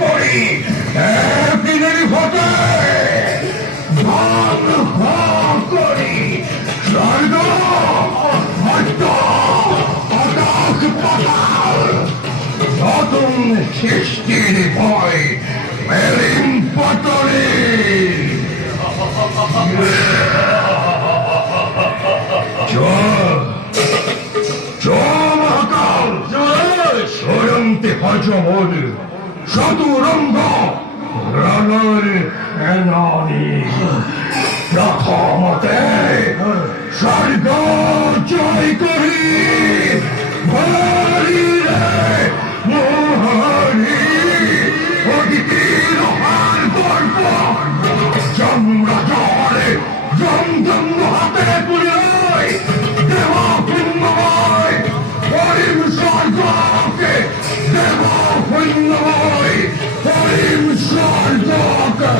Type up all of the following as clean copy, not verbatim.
করি একদিনের ভোটে ধ্বংস করি স্বর্গ মর্ত আকাশ পাতাল নতুন সৃষ্টির ভয় মেলিন পতনে স্বয়ংতে হজমল চতুরঙ্গ রণর এনানি প্রথমতে স্বর্গ জয় করি হরি রে মোহরি অদিতির হার গর্ব যমরাজরে জম হাতে পুরোয় দেওয়া পুণ্যময় হরিম স্বর্গকে দেওয়া পুণ্যময় হরিম স্বর্গকে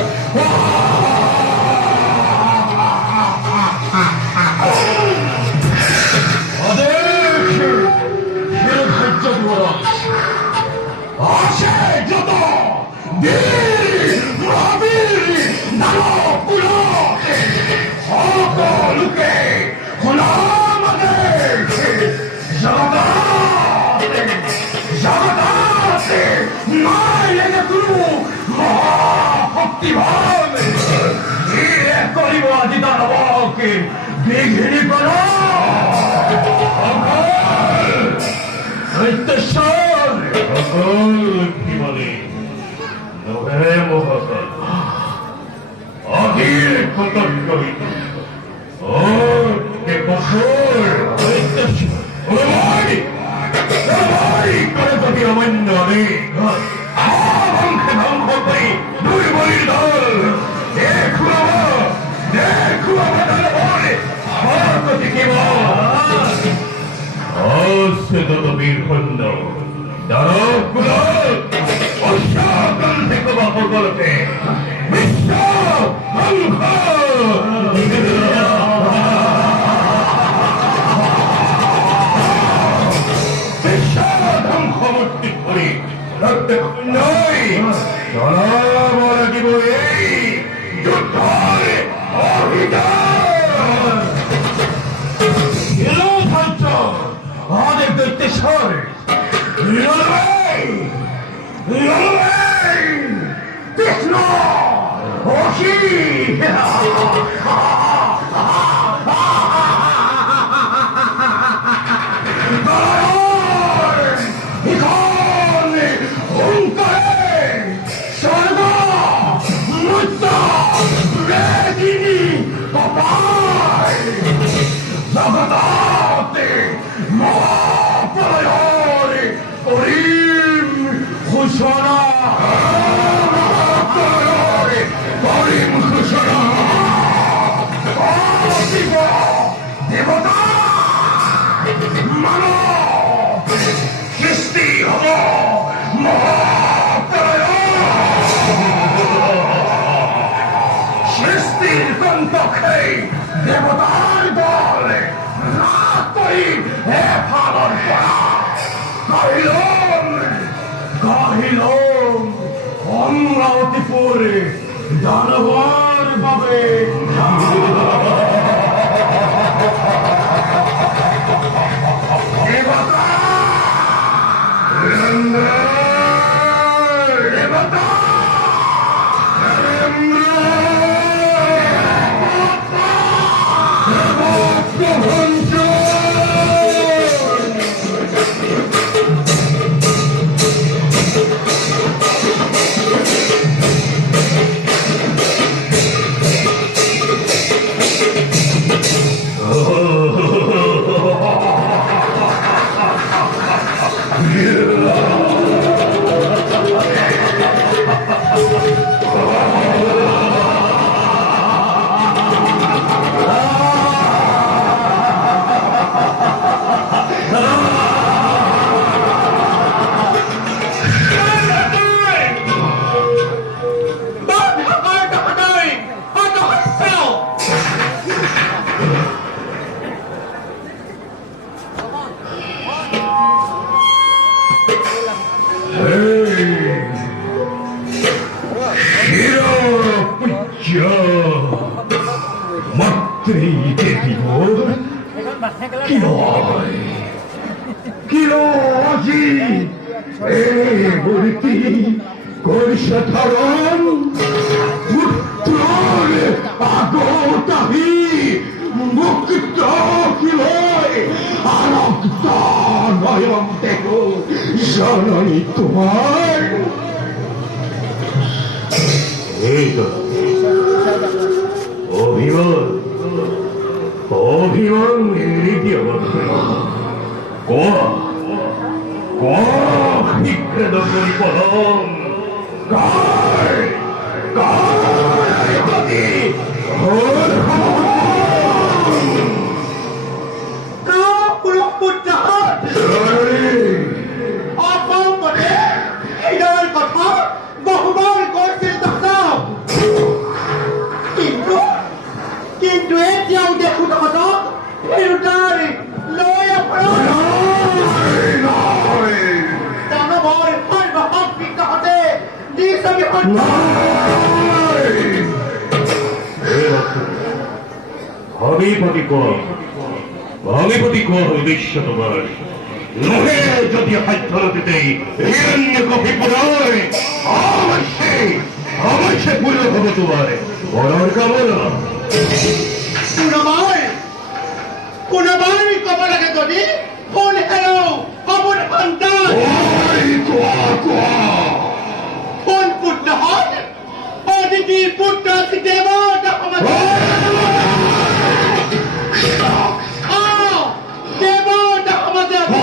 আসে যত বীর মহাবীর দানবগুলো সকলকে খোলামাদের জগদাতে মায়ের গুরু মহাভক্তিভাব করিব আজি দানবকে বিঘ্নি কর কি বলে নহে মহাকাল আগের কতজ্ঞ ও কে কঠোর করে অমান্য আমি ধ্বংস করি দুই বলির দল দেখো আমার প্রতি কেবল তত বীর খন্ড দানবগুলো অশ্বগল থেকে বাপগলতে বিশ্ব ধ্বংস বিশ্ব ধ্বংসমূর্তি করি রক্তে নয় জনবল দিব এই যুদ্ধে অভিযান আমাদের দৈত্যেশ্বর কৃষ্ণ অসি স্বর্গ মুক্ত বেদিনী কপায় জগদাতে মহাপ্রলয় করিম ঘোষণা করিম ঘোষণা দেবতা মানব সৃষ্টি হব সৃষ্টির কন্তক্ষে দেবতার দল রাত করি হে ফালন করা কাহিলম অমরাবতীপুরে দানবর পাবে দেবতা দেবতা 밀어붙여 막들이 대비고 기로하지 에물띠 골샤타란 무트로레 아고타히 묵다 기로이 아락다 나영대고 사나니 또한 이거 어비원 일이었어. 꼭 이끌어버리거든. 어디 부럽다. 아빠 뭐래? 이럴 것도 먹을 것을 닦아. 긴도에 뛰어오대 굳어서 페루다리 너야 프로. 나가 머리 팔과 헛비가 하대. 네 섬이 헛다. 어디고 어디셔도 말 너해 저기 핥아주대 이런 거 비쁘라이 아마씨 불러가고 좋아해 뭐랄까 뭐라 Kunamal ka pala ka doon eh? Holy hello! Habon handa! 오이 좋아 Hon putnahan? O di putna si Demo na kamatay? Demo na kamatay!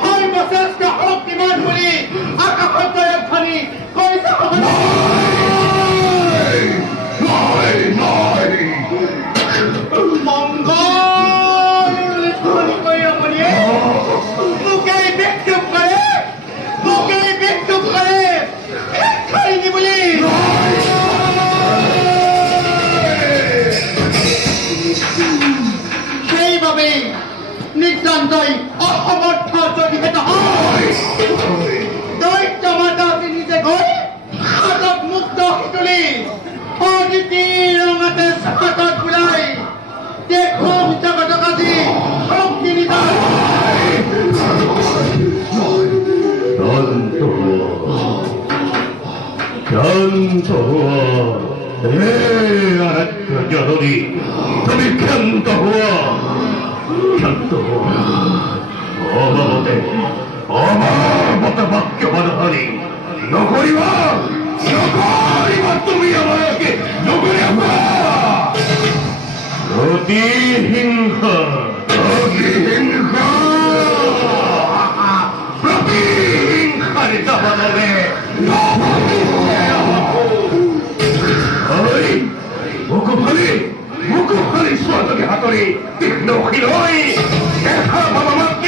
Hay masas ka harap ni Manhuli! Akapantay ang pani! Kung isa kamatay! Mongol! Ano ko yung muli? Bukay victim ka rin! Bukay victim ka rin! Kaya ni muli! Hey, babi! Nigsanday! Ahamad ka sa di katahay! Doy tamada sinisegoy! Atag mukta hituli! Oditi ang atas atag kulay! Dekong jagadagadi! Harap kinitay! 견도와 알았다 여러리 너희 견도와 어마보다 맡겨봐라 하니 너거리와 또 위험하게 너거리야 어디 hinha hinha를 잡아내네 어이 무급하니 수화덕의 하더니 노히로이 에하마마마끼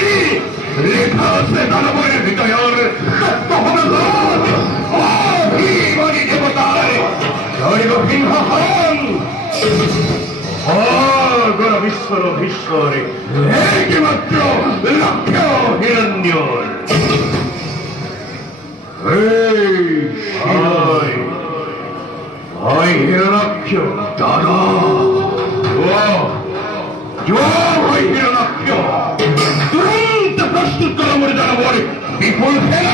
리파스에 나눠버릴 휘저여를 또 하면서 이번이 되보다이 저리고 빙하한 그럼 빗소리 내게 맡겨 락혀 이런열 아이 일어나켜 따라 아이 일어나켜 뚜렁 다시 뜯어버리잖아 머리 비폴해라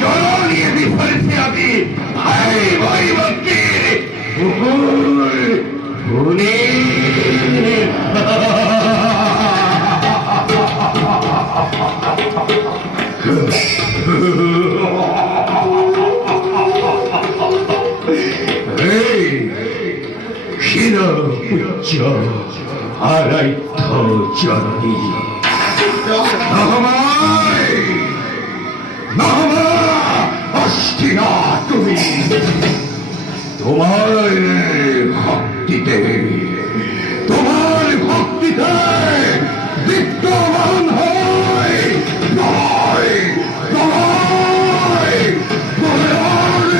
여론이의 비폴세야지 아이 먹기 분이 기나 붙자 아라이터 저러니 나가마 아시티나 뚜미 도마를 확디대 빅도만 하이 너이 노래하네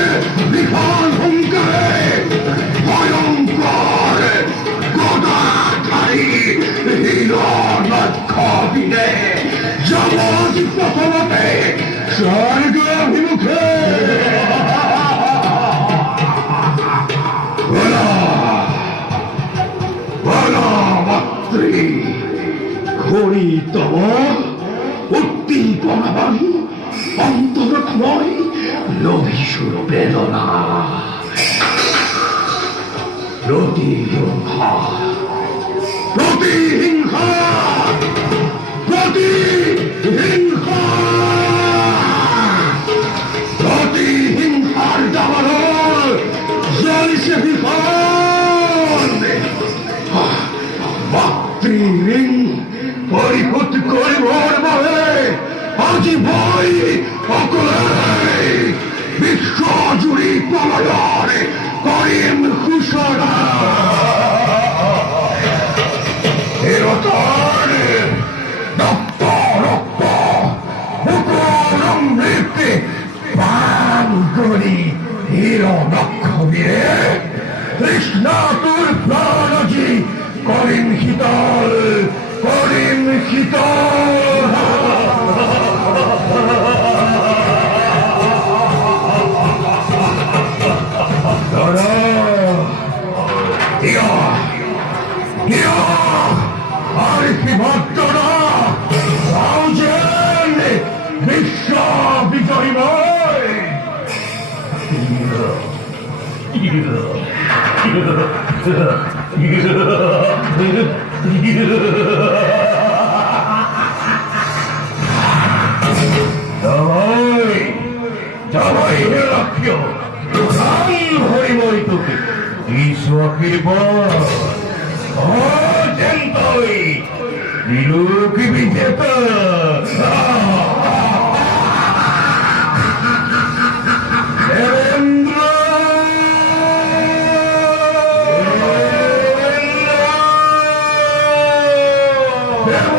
니한 홍가에 화영과에 고다다리 일어난 겁이네 영원히 뻗어내 살가 힘묵해 শিশুর বেদনা প্রতিহিংসা প্রতিহিংসা প্রতিহিংসা প্রতিহিংসার দাবানল জ্বলছে ভীষণ মাতৃঋণ পরিশোধ করিবার বলে আজি ভয় অকলে বিশ্ব জুড়ি পলায়ন করিম ঘোষণা এরতন রক্ত রক্ত হুকুরমৃত্যে পান করি হিরো লক্ষ বীরে কৃষ্ণা তোর প্রাণজি করিম শীতল করিম শীতল বিশ্ব বিজয়ময় সবাই রাখিও হরিময় তোকে ঈশ্বরের পর অজন্তই বিলোক বিজেতা দেবেন্দ্র দেবেন্দ্র